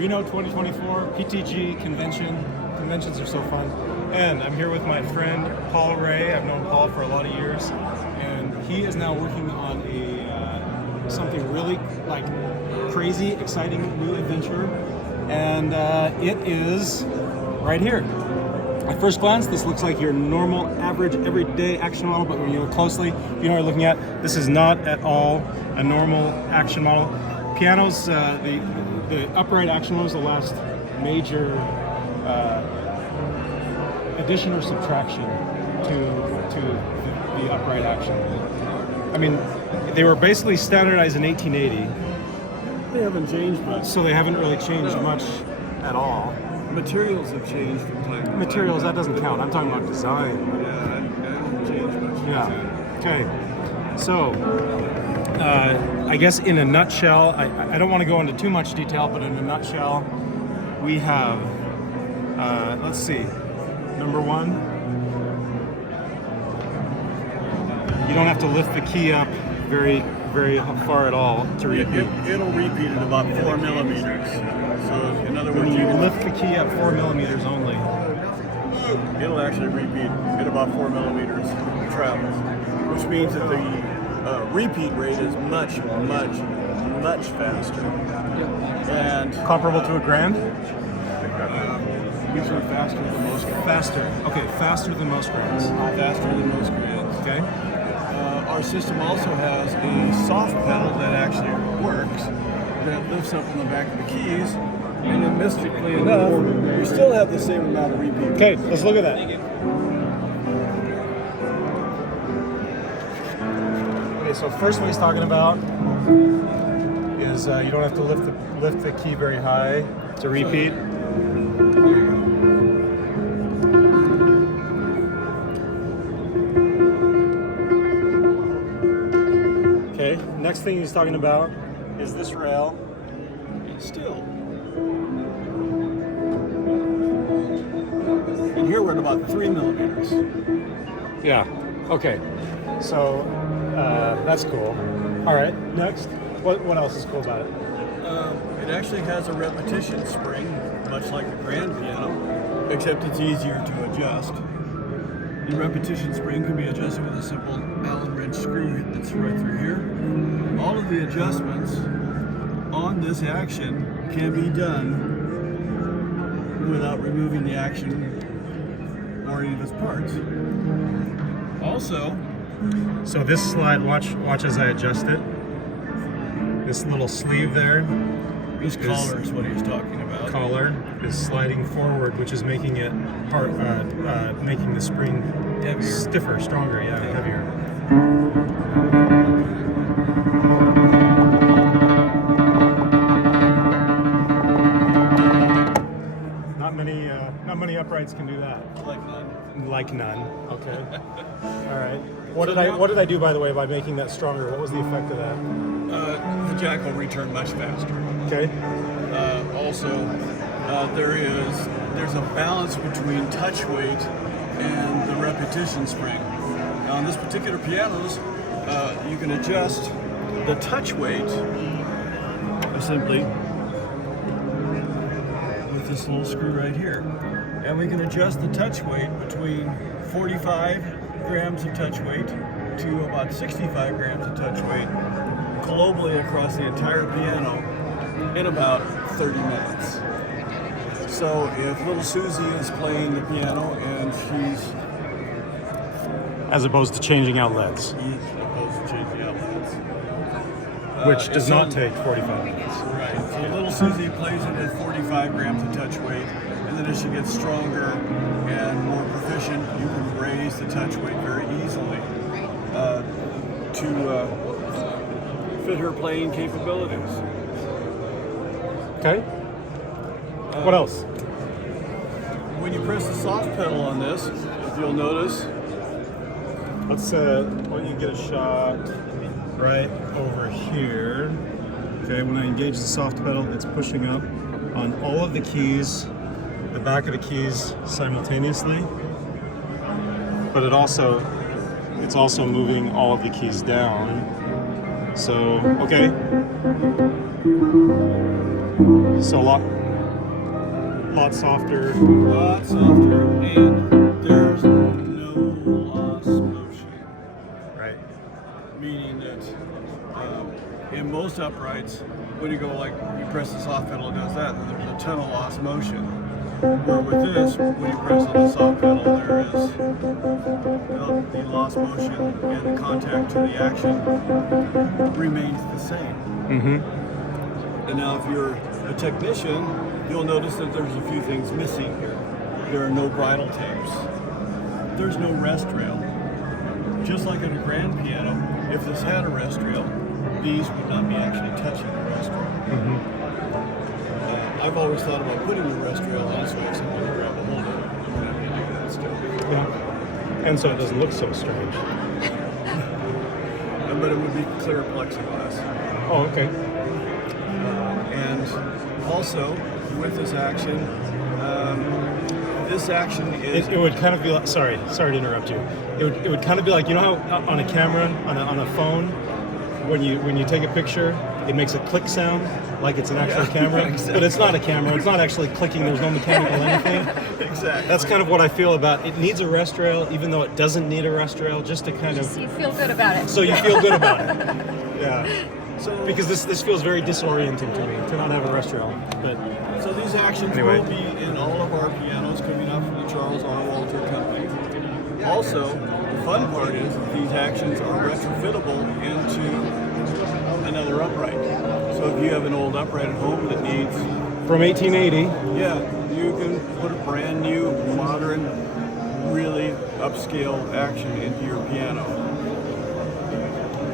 Reno 2024 PTG convention. Conventions are so fun. And I'm here with my friend Paul Ray. I've known Paul for a lot of years, and he is now working on a something really like crazy, exciting new adventure, and it is right here. At first glance, this looks like your normal, average, everyday action model, but when you look closely, you know what you're looking at. This is not at all a normal action model. Pianos, the upright action model is the last major addition or subtraction to the upright action. I mean, they were basically standardized in 1880. They haven't changed much. So they haven't really changed much at all. Materials have changed from time to time. Materials, that doesn't count. I'm talking about design. Yeah, I haven't changed much. Yeah. Okay. So, I guess in a nutshell, I don't want to go into too much detail, but in a nutshell, we have, let's see, number one, you don't have to lift the key up very far at all to repeat. It'll repeat at about 4 millimeters. So in other words, you lift the key up 4 millimeters only. It'll actually repeat at about 4 millimeters of travel, which means that the repeat rate is much faster. And comparable to a grand? Usually faster than most grands. Faster. Okay, faster than most grands. Faster than most grands. Okay. Our system also has a soft pedal that actually works, that lifts up on the back of the keys, and then mystically enough, you still have the same amount of repeat. Okay, let's look at that. Okay, so first what he's talking about is you don't have to lift the key very high to repeat. Okay, next thing he's talking about is this rail. Still. And here we're at about 3 millimeters. Yeah, okay. So that's cool. All right, next. What else is cool about it? It actually has a repetition spring, much like a grand piano, except it's easier to adjust. The repetition spring can be adjusted with a simple Allen wrench screw that's right through here. All of the adjustments on this action can be done without removing the action or any of its parts. Also, so this slide, watch as I adjust it. This little sleeve there, this collar is what he's talking about. Collar is sliding forward, which is making it hard, making the spring heavier, stiffer, stronger, heavier. Not many uprights can do that. Like none. Like none. Okay. All right. What did I do, by the way, by making that stronger? What was the effect of that? The jack will return much faster. Okay. Also, there's a balance between touch weight and the repetition spring. Now, on this particular pianos, you can adjust the touch weight simply with this little screw right here. And we can adjust the touch weight between 45 grams of touch weight to about 65 grams of touch weight globally across the entire piano in about 30 minutes. So if little Susie is playing the piano and she's... As opposed to changing out LEDs. Which does not take 45 minutes. Right. So little Susie plays it at 45 grams of touch weight, and then as she gets stronger and more proficient, you can raise the touch weight very easily to fit her playing capabilities. Okay. What else? When you press the soft pedal on this, if you'll notice, let's why don't you get a shot right over here. Okay, when I engage the soft pedal, it's pushing up on all of the keys, the back of the keys simultaneously, but it's also moving all of the keys down. So, okay. So lot softer. Lot softer, and there's no loss motion. Right. Meaning that in most uprights, when you go like you press the soft pedal, it does that, then there's a ton of loss motion. Where with this, when you press on the soft pedal, there is the loss motion and the contact to the action remains the same. Mm-hmm. And now if you're a technician, you'll notice that there's a few things missing here. There are no bridle tapes. There's no rest rail. Just like on a grand piano, if this had a rest rail, these would not be actually touching the rest rail. Mm-hmm. I've always thought about putting the rest rail on so if someone can grab a hold of it, I'm going to have to do that still. Yeah. And so it doesn't look so strange. But it would be clear plexiglass. Oh, okay. And also, with this action is... It would kind of be like, sorry to interrupt you. It would kind of be like, you know how on a camera, on a phone, when you take a picture, it makes a click sound, like it's an actual camera, exactly. But it's not a camera. It's not actually clicking. There's no mechanical anything. Exactly. That's kind of what I feel about it. Needs a rest rail, even though it doesn't need a rest rail, just to kind of. So you feel good about it. So you feel good about it. Yeah. So, Because this feels very disorienting to me to not have a rest rail. But so these actions Anyway. will be in all of our pianos coming out from the Charles R. Walter Company. Also, the fun part is that these actions are retrofittable into another upright. So if you have an old upright at home that needs, from 1880, yeah, you can put a brand new, modern, really upscale action into your piano.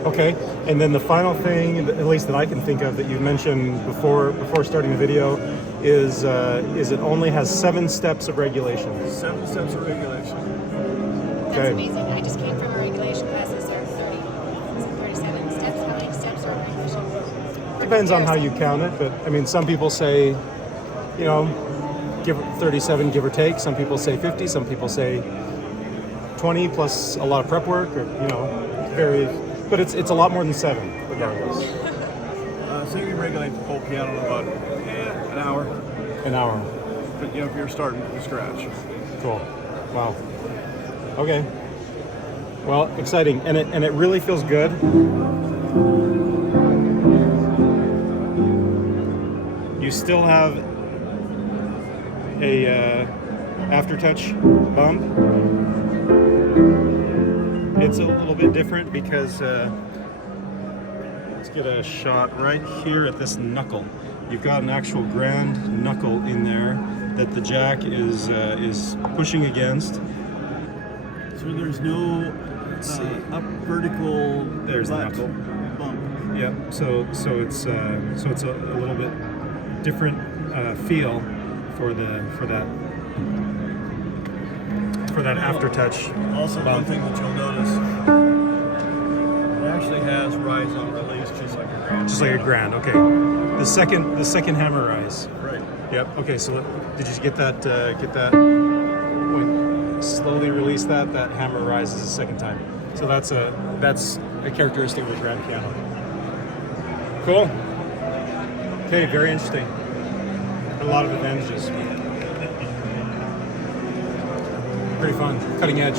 okay. And then the final thing, at least that I can think of, that you mentioned before starting the video, is it only has 7 steps of regulation. 7 steps of regulation. That's Okay. amazing. I just came from a regulation class. Is there 37 steps? How many steps are regulation? Depends on how you count it, but I mean, some people say, you know, give 37, give or take. Some people say 50. Some people say 20 plus a lot of prep work, or you know, varies. But it's a lot more than 7, regardless. So you can regulate the whole piano in about an hour. An hour. But you know, if you're starting from scratch. Cool. Wow. Okay. Well, exciting, and it really feels good. You still have a aftertouch bump. It's a little bit different because let's get a shot right here at this knuckle. You've got an actual grand knuckle in there that the jack is pushing against. So there's no up vertical. There's the butt knuckle. bump. Yeah. So it's a little bit different feel for that aftertouch. Also, one thing that you'll notice, it actually has rise on release just like a grand. Just like a grand. Okay. The second hammer rise. Right. Yep. Okay. So did you get that? When slowly release that hammer rises a second time. So that's a characteristic of a grand piano. Cool. Okay. Very interesting. A lot of advantages. Pretty fun. Cutting edge.